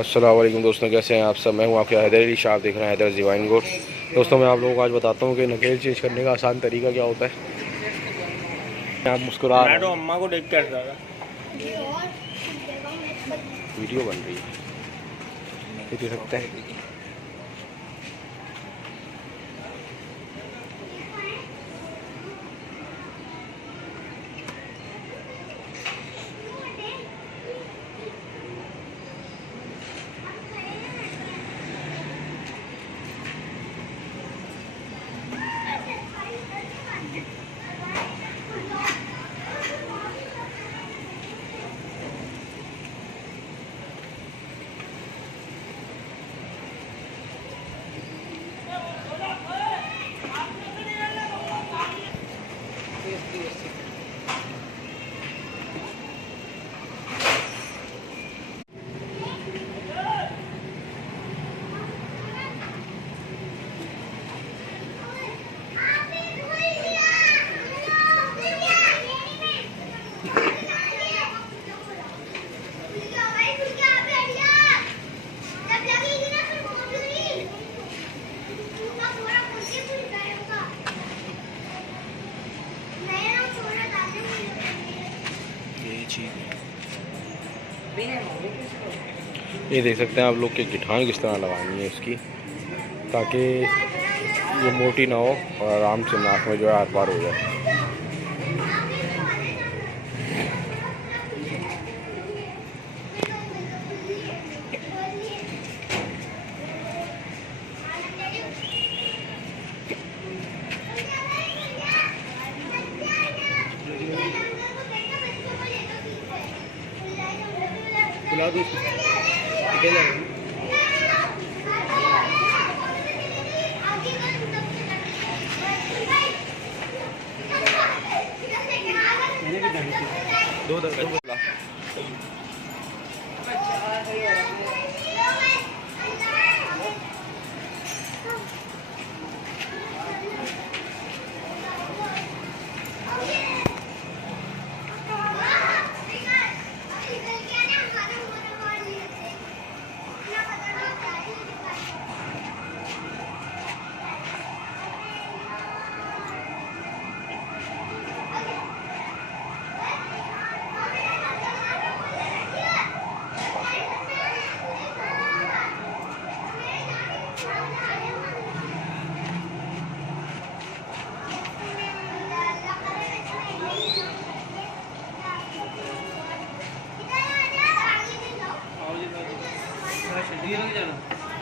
अस्सलाम वालेकुम दोस्तों, कैसे हैं आप सब। मैं हूं आपके हैदर अली शाह, आप देख रहे हैं हैदर डिवाइन गोट। दोस्तों मैं आप लोगों को आज बताता हूं कि नकेल चेंज करने का आसान तरीका क्या होता है। आप मुस्कुरा रहे मैं तो हैं, अम्मा को देख कर रहा था। वीडियो बन रही है, ये देख सकते हैं। ये देख सकते हैं आप लोग कि गिठान किस तरह लगानी है इसकी, ताकि ये मोटी ना हो और आराम से नाक में जो है आर पार हो जाए।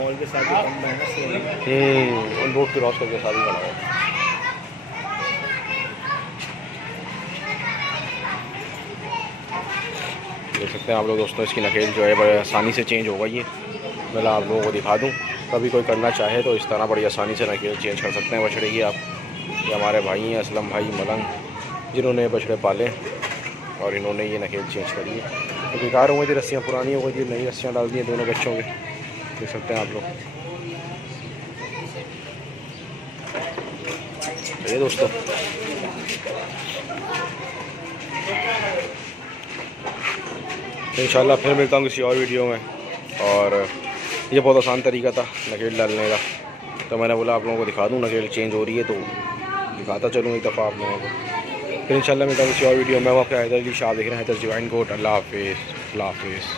मॉल के साथ कम है रोड क्रॉस करके शादी बनाओ। देख सकते हैं आप लोग दोस्तों, इसकी नकेल जो है बड़े आसानी से चेंज होगा। ये मैं आप लोगों को दिखा दूं, कभी कोई करना चाहे तो इस तरह बड़ी आसानी से नकेल चेंज कर सकते हैं बछड़े की। आप ये हमारे भाई हैं असलम भाई मलंग, जिन्होंने बछड़े पाले और इन्होंने ये नकेल चेंज करी है। तो बेकार हो गई थी, रस्सियाँ पुरानी हो गई थी, नई रस्सियाँ डाल दी हैं दोनों बच्चों के। देख सकते हैं आप लोग। चलिए दोस्तों, तो इंशाल्लाह फिर मिलता हूँ किसी और वीडियो में। और ये बहुत आसान तरीका था नकेल डालने का, तो मैंने बोला आप लोगों को दिखा दूँ। नकेल चेंज हो रही है तो दिखाता चलूँ एक दफ़ा आप लोगों को। फिर इंशाल्लाह मिलता हूँ किसी और वीडियो में। मैं आपका हैदर अली शाह देख रहे हैं हैदर डिवाइन गोट। अल्लाह हाफिज़, अल्लाह हाफिज़।